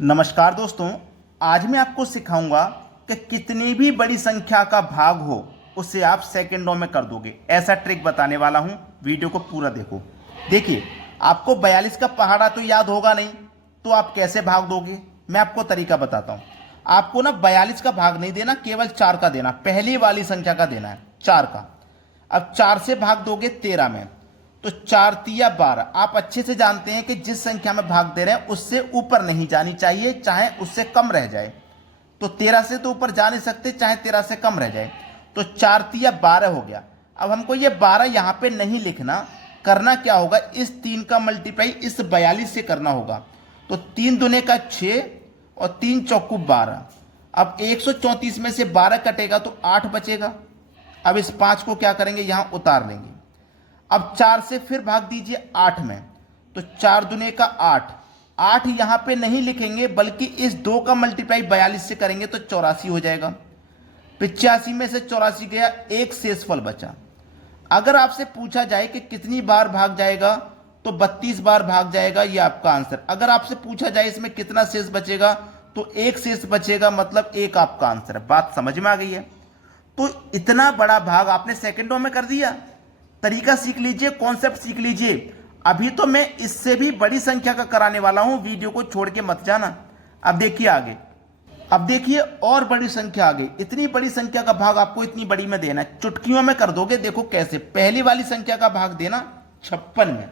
नमस्कार दोस्तों, आज मैं आपको सिखाऊंगा कि कितनी भी बड़ी संख्या का भाग हो उसे आप सेकंडों में कर दोगे। ऐसा ट्रिक बताने वाला हूं, वीडियो को पूरा देखो। देखिए, आपको 42 का पहाड़ा तो याद होगा नहीं, तो आप कैसे भाग दोगे? मैं आपको तरीका बताता हूं। आपको ना 42 का भाग नहीं देना, केवल 4 का देना, पहली वाली संख्या का देना है, 4 का। अब 4 से भाग दोगे 13 में, तो 4 तिया 12। आप अच्छे से जानते हैं कि जिस संख्या में भाग दे रहे हैं उससे ऊपर नहीं जानी चाहिए, चाहे उससे कम रह जाए। तो 13 से तो ऊपर जा नहीं सकते, चाहे 13 से कम रह जाए। तो 4 तिया 12 हो गया। अब हमको ये 12 यहाँ पे नहीं लिखना, करना क्या होगा, इस 3 का मल्टीप्लाई इस 42 से करना होगा। तो 3 दूने का 6 और 3 चौकू 12। अब 134 में से 12 कटेगा तो 8 बचेगा। अब इस 5 को क्या करेंगे, यहाँ उतार लेंगे। अब 4 से फिर भाग दीजिए 8 में, तो 4 दूने का 8। 8 यहां पे नहीं लिखेंगे, बल्कि इस 2 का मल्टीप्लाई 42 से करेंगे तो 84 हो जाएगा। 85 में से 84 गया, एक शेषफल बचा। अगर आपसे पूछा जाए कि कितनी बार भाग जाएगा, तो 32 बार भाग जाएगा, ये आपका आंसर। अगर आपसे पूछा जाए इसमें कितना शेष बचेगा, तो एक शेष बचेगा, मतलब एक आपका आंसर है। बात समझ में आ गई है? तो इतना बड़ा भाग आपने सेकंडों में कर दिया। तरीका सीख लीजिए, कॉन्सेप्ट सीख लीजिए। अभी तो मैं इससे भी बड़ी संख्या का कराने वाला हूं, वीडियो को छोड़ के मत जाना। अब देखिए आगे, अब देखिए और बड़ी संख्या आ गई। इतनी बड़ी संख्या का भाग आपको इतनी बड़ी में देना है, चुटकियों में कर दोगे। देखो कैसे, पहली वाली संख्या का भाग देना 56 में,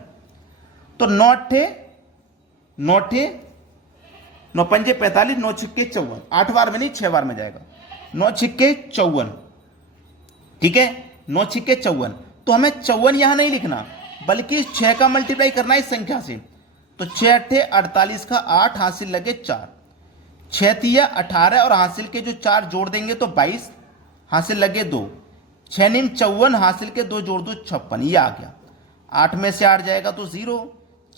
तो 9 अट्ठे 9 अट्ठे 9 पंजे 45, 9 छिक्के 54। 8 बार में नहीं, 6 बार में जाएगा। 9 छिक्के 54, ठीक है, 9 छिक्के 54। तो हमें 54 यहां नहीं लिखना, बल्कि 6 का मल्टीप्लाई करना है इस संख्या से। तो 6 अट्ठे 48 का 8 हासिल लगे 4, 6 तिया 18 और हासिल के जो 4 जोड़ देंगे तो 22, हासिल लगे 2, 6 नीम 54, हासिल के 2 जोड़ दो 56। ये आ गया। 8 में से 8 जाएगा तो 0,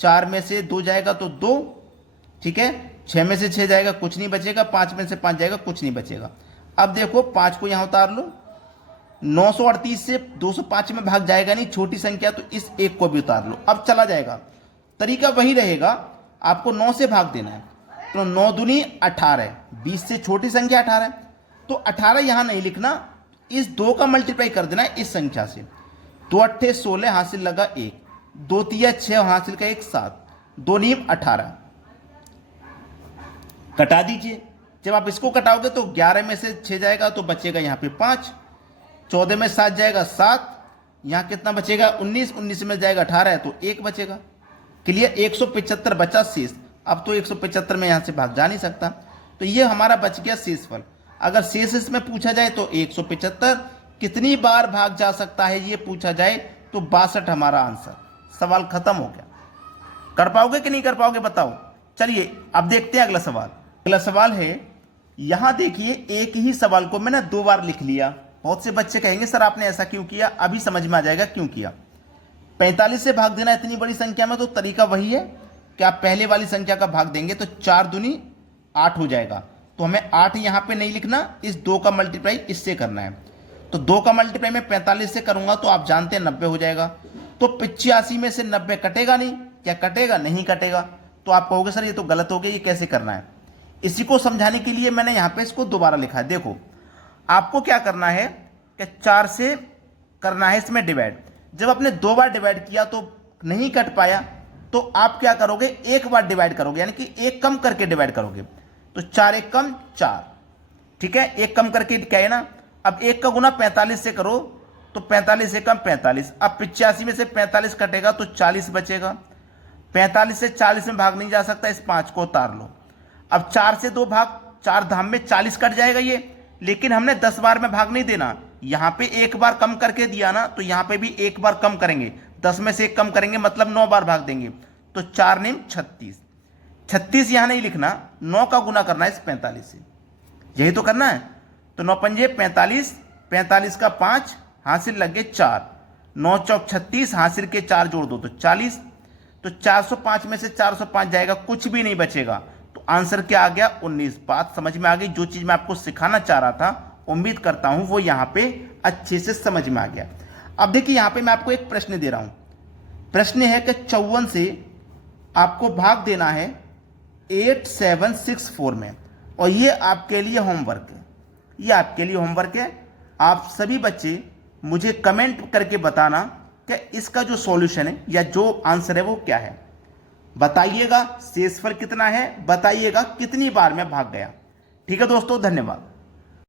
4 में से 2 जाएगा तो 2, ठीक है, 6 में से 6 जाएगा कुछ नहीं बचेगा, 5 में से 5 जाएगा कुछ नहीं बचेगा। अब देखो 5 को यहां उतार लो। 938 से 205 में भाग जाएगा नहीं, छोटी संख्या, तो इस एक को भी उतार लो। अब चला जाएगा, तरीका वही रहेगा, आपको 9 से भाग देना है। तो 9 दूनी 18, 20 से छोटी संख्या 18, तो 18 यहां नहीं लिखना, इस 2 का मल्टीप्लाई कर देना है इस संख्या से। 2 अट्ठे 16, हासिल लगा 1, 2 तिया 6, हासिल का 1 7, 2 नीम 18। कटा दीजिए। जब आप इसको कटाओगे तो 11 में से 6 जाएगा तो बचेगा यहाँ पे 5, 14 में 7 जाएगा 7, यहां कितना बचेगा 19, 19 में जाएगा 18 तो 1 बचेगा। क्लियर, 175 बचा शेष। अब तो 175 में यहां से भाग जा नहीं सकता, तो ये हमारा बच गया शेषफल। अगर शेष इसमें पूछा जाए तो 175 कितनी बार भाग जा सकता है ये पूछा जाए तो 62 हमारा आंसर। सवाल खत्म हो गया। कर पाओगे कि नहीं कर पाओगे बताओ? चलिए अब देखते हैं अगला सवाल। अगला सवाल है, यहां देखिए, एक ही सवाल को मैंने 2 बार लिख लिया। बहुत से बच्चे कहेंगे सर आपने ऐसा क्यों किया, अभी समझ में आ जाएगा क्यों किया। 45 से भाग देना इतनी बड़ी संख्या में, तो तरीका वही है कि आप पहले वाली संख्या का भाग देंगे तो 4 दूनी 8 हो जाएगा। तो हमें 8 यहां पे नहीं लिखना, इस 2 का मल्टीप्लाई इससे करना है। तो 2 का मल्टीप्लाई मैं 45 से करूंगा तो आप जानते हैं 90 हो जाएगा। तो 85 में से 90 कटेगा नहीं, क्या कटेगा? नहीं कटेगा। तो आप कहोगे सर ये तो गलत हो गया, ये कैसे करना है? इसी को समझाने के लिए मैंने यहां पे इसको दोबारा लिखा है। देखो, आपको क्या करना है कि 4 से करना है इसमें डिवाइड। जब आपने 2 बार डिवाइड किया तो नहीं कट पाया, तो आप क्या करोगे, एक बार डिवाइड करोगे, यानी कि एक कम करके डिवाइड करोगे। तो 4 एक कम 4, ठीक है, एक कम करके क्या है ना। अब एक का गुना 45 से करो तो 45 से कम 45। अब 85 में से 45 कटेगा तो 40 बचेगा। 45 से 40 में भाग नहीं जा सकता, इस 5 को उतार लो। अब 4 से 2 भाग, 4 धाम में 40 कट जाएगा ये, लेकिन हमने 10 बार में भाग नहीं देना। यहां पे एक बार कम करके दिया ना, तो यहां पे भी एक बार कम करेंगे, 10 में से एक कम करेंगे, मतलब 9 बार भाग देंगे। तो 4 नीम 36, 36 यहां नहीं लिखना, 9 का गुना करना है इस 45 से, यही तो करना है। तो 9 पंजे 45, 45 का 5, हासिल लगे 4, 9 चौक 36, हासिल के 4 जोड़ दो तो 40। तो 405 में से 405 जाएगा, कुछ भी नहीं बचेगा। तो आंसर क्या आ गया? 19। बात समझ में आ गई? जो चीज मैं आपको सिखाना चाह रहा था, उम्मीद करता हूं वो यहां पे अच्छे से समझ में आ गया। अब देखिए, यहां पे मैं आपको एक प्रश्न दे रहा हूं। प्रश्न है कि 54 से आपको भाग देना है 8764 में। और ये आपके लिए होमवर्क है, ये आपके लिए होमवर्क है। आप सभी बच्चे मुझे कमेंट करके बताना कि इसका जो सॉल्यूशन है या जो आंसर है वो क्या है। बताइएगा शेषफल कितना है, बताइएगा कितनी बार में भाग गया। ठीक है दोस्तों, धन्यवाद।